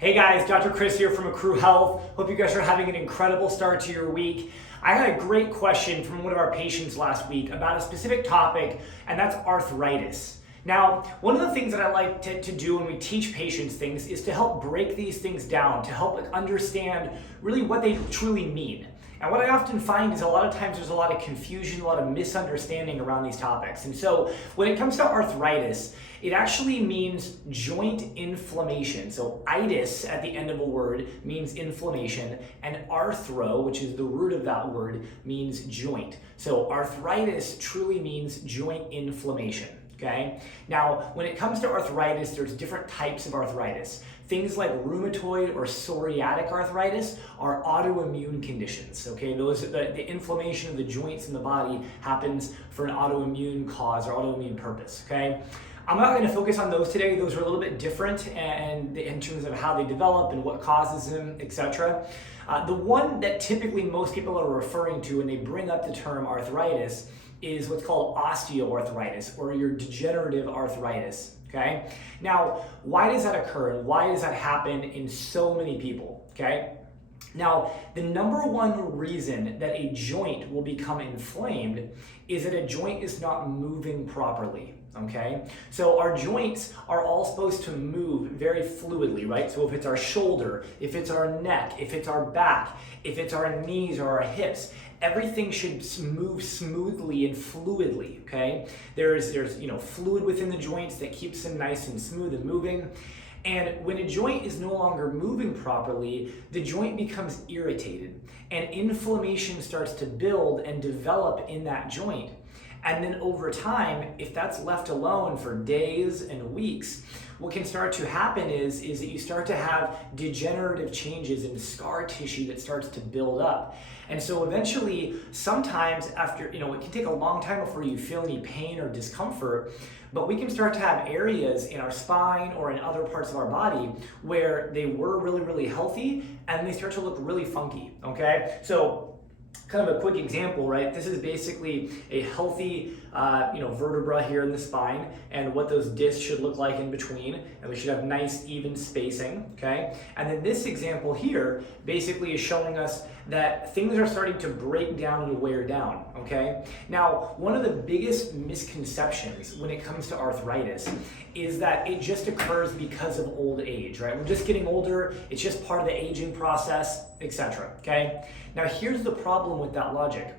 Hey guys, Dr. Chris here from Acru Health. Hope you guys are having an incredible start to your week. I had a great question from one of our patients last week about a specific topic, and that's arthritis. Now, one of the things that I like to do when we teach patients things is to help break these things down, to help understand really what they truly mean. And what I often find is a lot of times there's a lot of confusion, a lot of misunderstanding around these topics. And so when it comes to arthritis, it actually means joint inflammation. So itis at the end of a word means inflammation, and arthro, which is the root of that word, means joint. So arthritis truly means joint inflammation. Okay? Now, when it comes to arthritis, there's different types of arthritis. Things like rheumatoid or psoriatic arthritis are autoimmune conditions. Okay, the inflammation of the joints in the body happens for an autoimmune cause or autoimmune purpose. Okay, I'm not going to focus on those today. Those are a little bit different, and in terms of how they develop and what causes them, etc. The one that typically most people are referring to when they bring up the term arthritis is what's called osteoarthritis, or your degenerative arthritis. Okay, now why does that occur and why does that happen in so many people? Okay, now the number one reason that a joint will become inflamed is that a joint is not moving properly. Okay, so our joints are all supposed to move very fluidly, right? So if it's our shoulder, if it's our neck, if it's our back, if it's our knees or our hips, everything should move smoothly and fluidly. Okay, there's fluid within the joints that keeps them nice and smooth and moving. And when a joint is no longer moving properly, the joint becomes irritated and inflammation starts to build and develop in that joint. And then over time, if that's left alone for days and weeks, what can start to happen is that you start to have degenerative changes in scar tissue that starts to build up. And so eventually, sometimes after, it can take a long time before you feel any pain or discomfort, but we can start to have areas in our spine or in other parts of our body where they were really, really healthy and they start to look really funky, okay? So kind of a quick example, right? This is basically a healthy, vertebra here in the spine, and what those discs should look like in between, and we should have nice, even spacing, okay? And then this example here basically is showing us that things are starting to break down and wear down, okay? Now, one of the biggest misconceptions when it comes to arthritis is that it just occurs because of old age, right? We're just getting older, it's just part of the aging process, etc., okay? Now, here's the problem with that logic.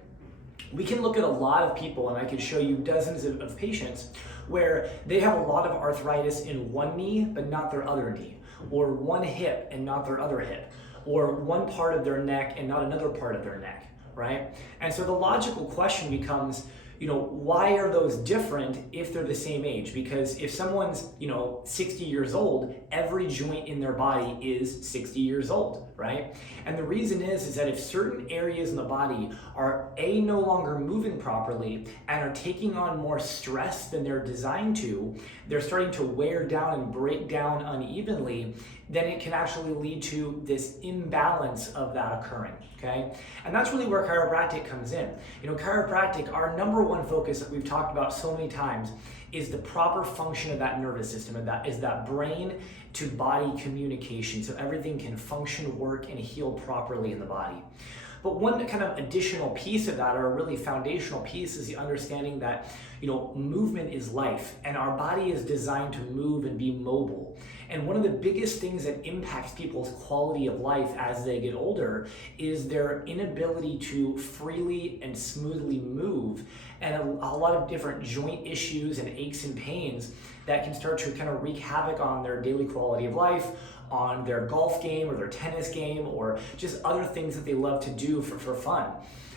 We can look at a lot of people, and I could show you dozens of patients where they have a lot of arthritis in one knee, but not their other knee, or one hip and not their other hip, or one part of their neck and not another part of their neck, right? And so the logical question becomes, why are those different if they're the same age? Because if someone's, 60 years old, every joint in their body is 60 years old, right? And the reason is that if certain areas in the body are no longer moving properly and are taking on more stress than they're designed to, they're starting to wear down and break down unevenly, then it can actually lead to this imbalance of that occurring, okay? And that's really where chiropractic comes in. Chiropractic, our number one focus that we've talked about so many times is the proper function of that nervous system, and that is that brain to body communication, so everything can function, work, and heal properly in the body. But one kind of additional piece of that, or a really foundational piece, is the understanding that, movement is life, and our body is designed to move and be mobile. And one of the biggest things that impacts people's quality of life as they get older is their inability to freely and smoothly move, and a lot of different joint issues and aches and pains that can start to kind of wreak havoc on their daily quality of life, on their golf game or their tennis game, or just other things that they love to do for fun.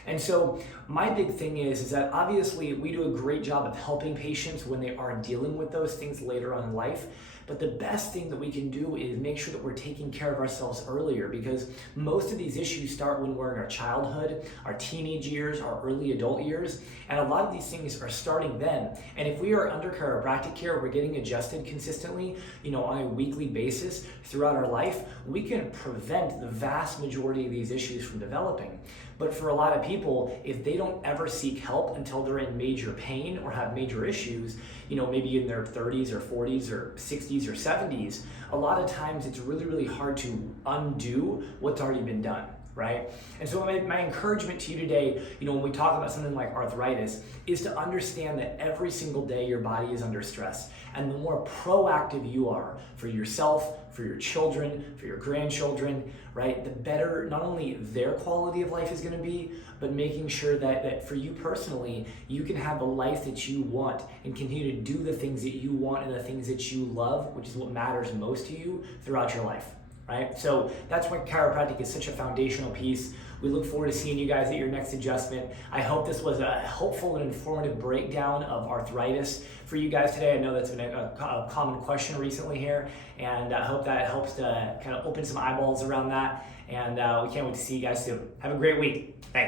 And so my big thing is that obviously we do a great job of helping patients when they are dealing with those things later on in life. But the best thing that we can do is make sure that we're taking care of ourselves earlier, because most of these issues start when we're in our childhood, our teenage years, our early adult years, and a lot of these things are starting then. And if we are under chiropractic care, we're getting adjusted consistently, on a weekly basis throughout our life, we can prevent the vast majority of these issues from developing. But for a lot of people, if they don't ever seek help until they're in major pain or have major issues, maybe in their 30s or 40s or 60 60s or 70s, a lot of times it's really, really hard to undo what's already been done, right? And so my encouragement to you today, when we talk about something like arthritis, is to understand that every single day your body is under stress. And the more proactive you are for yourself, for your children, for your grandchildren, right, the better not only their quality of life is going to be, but making sure that for you personally, you can have the life that you want and continue to do the things that you want and the things that you love, which is what matters most to you throughout your life. Right? So that's why chiropractic is such a foundational piece. We look forward to seeing you guys at your next adjustment. I hope this was a helpful and informative breakdown of arthritis for you guys today. I know that's been a common question recently here, and I hope that helps to kind of open some eyeballs around that. And we can't wait to see you guys soon. Have a great week. Thanks.